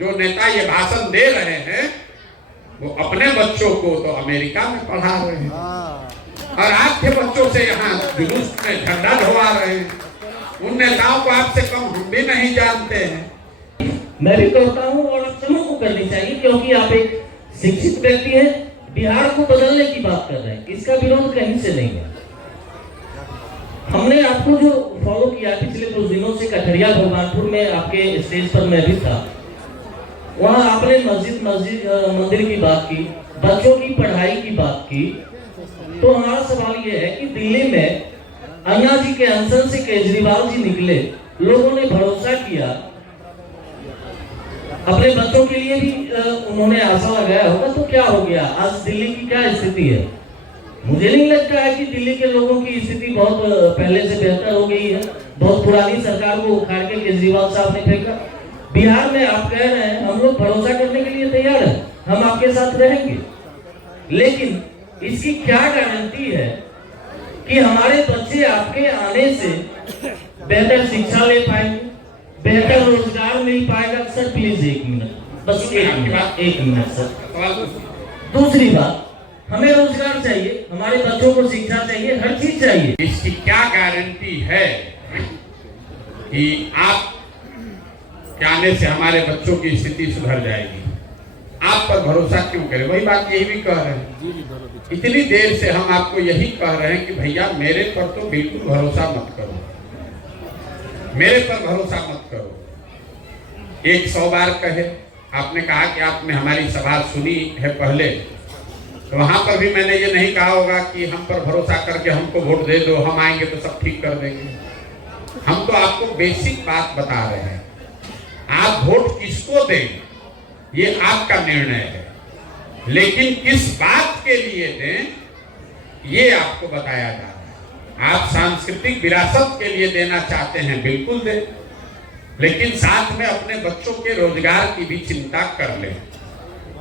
जो नेता ये भाषण दे रहे हैं वो अपने बच्चों को तो अमेरिका में पढ़ा रहे हैं और आपके बच्चों से यहाँ जुलूस में झंडा ढोवा रहे हैं। उन नेताओं को आपसे कम हम भी नहीं जानते हैं। मैं भी कहता हूँ और आप सबों को करनी चाहिए, क्योंकि आप एक शिक्षित व्यक्ति हैं, बिहार को बदलने की बात कर रहे हैं, इसका विरोध कहीं से नहीं है। हमने आपको जो फॉलो किया पिछले कुछ दिनों से, कठरिया भगवानपुर में आपके स्टेज पर मैं भी था, वहाँ आपने मंदिर की बात की, बच्चों की पढ़ाई की बात की। तो हमारा सवाल ये है कि दिल्ली में अन्ना जी के अनशन से केजरीवाल जी निकले, लोगों ने भरोसा किया, अपने बच्चों के लिए भी उन्होंने आशा लगाया होगा, तो क्या हो गया? आज दिल्ली की क्या स्थिति है? मुझे नहीं लगता है कि दिल्ली के लोगों की स्थिति बहुत पहले से बेहतर हो गई है। बहुत पुरानी सरकार को उखाड़ के केजरीवाल साहब ने फेंका। बिहार में आप कह रहे हैं हम लोग भरोसा करने के लिए तैयार हैं, हम आपके साथ रहेंगे, लेकिन इसकी क्या गारंटी है कि हमारे बच्चे आपके आने से बेहतर शिक्षा ले पाएंगे, बेहतर रोजगार मिल पाएगा? सर प्लीज एक मिनट, बस एक मिनट सर। दूसरी बात, हमें रोजगार चाहिए, हमारे बच्चों को शिक्षा चाहिए, हर चीज चाहिए। इसकी क्या गारंटी है कि आप के आने से हमारे बच्चों की स्थिति सुधर जाएगी? आप पर भरोसा क्यों करें? वही बात यही भी कह रहे हैं, इतनी देर से हम आपको यही कह रहे हैं कि भैया मेरे पर तो बिल्कुल भरोसा मत करो, मेरे पर भरोसा मत करो। 100 बार कहे, आपने कहा कि आपने हमारी सभा सुनी है पहले, तो वहां पर भी मैंने ये नहीं कहा होगा कि हम पर भरोसा करके हमको वोट दे दो, हम आएंगे तो सब ठीक कर देंगे। हम तो आपको बेसिक बात बता रहे हैं, आप वोट किसको दें ये आपका निर्णय है, लेकिन किस बात के लिए दें ये आपको बताया जा रहा है। आप सांस्कृतिक विरासत के लिए देना चाहते हैं, बिल्कुल दें, लेकिन साथ में अपने बच्चों के रोजगार की भी चिंता कर लें।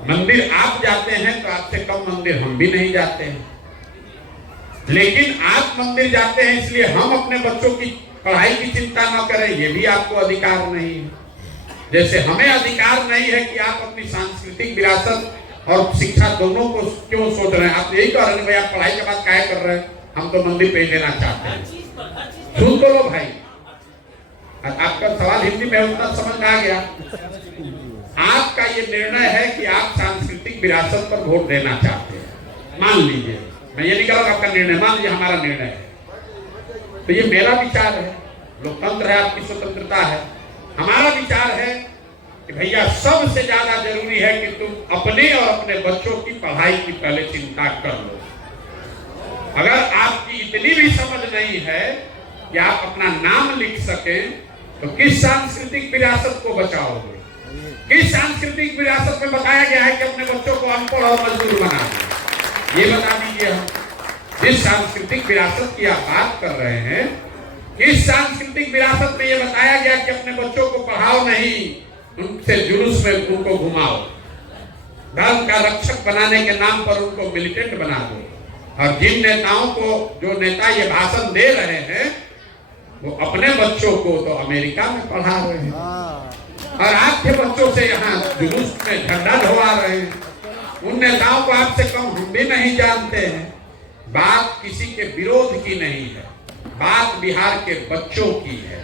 मंदिर आप जाते हैं तो आपसे कम मंदिर हम भी नहीं जाते हैं, लेकिन आप मंदिर जाते हैं इसलिए हम अपने बच्चों की पढ़ाई की चिंता न करें, ये भी आपको अधिकार नहीं है। जैसे हमें अधिकार नहीं है कि आप अपनी सांस्कृतिक विरासत और शिक्षा दोनों को क्यों सोच रहे हैं। आप यही कह रहे हैं भाई आप पढ़ाई के बाद काहे कर रहे हैं, हम तो मंदिर पे देना चाहते हैं। सुन तो लो भाई, आपका सवाल हिंदी में उतना समझ आ गया। आपका ये निर्णय है कि आप सांस्कृतिक विरासत पर वोट देना चाहते हैं, मान लीजिए, मैं ये नहीं कह रहा आपका निर्णय, मान लीजिए हमारा निर्णय है, तो ये मेरा विचार है, लोकतंत्र है, आपकी स्वतंत्रता है। हमारा विचार है कि भैया सबसे ज्यादा जरूरी है कि तुम अपने और अपने बच्चों की पढ़ाई की पहले चिंता कर लो। अगर आपकी इतनी भी समझ नहीं है कि आप अपना नाम लिख सकें, तो किस सांस्कृतिक विरासत को बचाओगे? किस सांस्कृतिक विरासत में बताया गया है कि अपने बच्चों को अनपढ़ और मजदूर बना दे? ये बता दीजिए। हम जिस सांस्कृतिक विरासत की आप बात कर रहे हैं, इस सांस्कृतिक विरासत में ये बताया गया कि अपने बच्चों को पढ़ाओ नहीं, उनसे जुलूस में उनको घुमाओ, धर्म का रक्षक बनाने के नाम पर उनको मिलिटेंट बना दो। और जिन नेताओं को, जो नेता ये भाषण दे रहे हैं, वो अपने बच्चों को तो अमेरिका में पढ़ा रहे हैं और आपके बच्चों से यहाँ जुलूस में झंडा ढोवा रहे हैं। उन नेताओं को आपसे कम हम भी नहीं जानते हैं। बात किसी के विरोध की नहीं है, बात बिहार के बच्चों की है।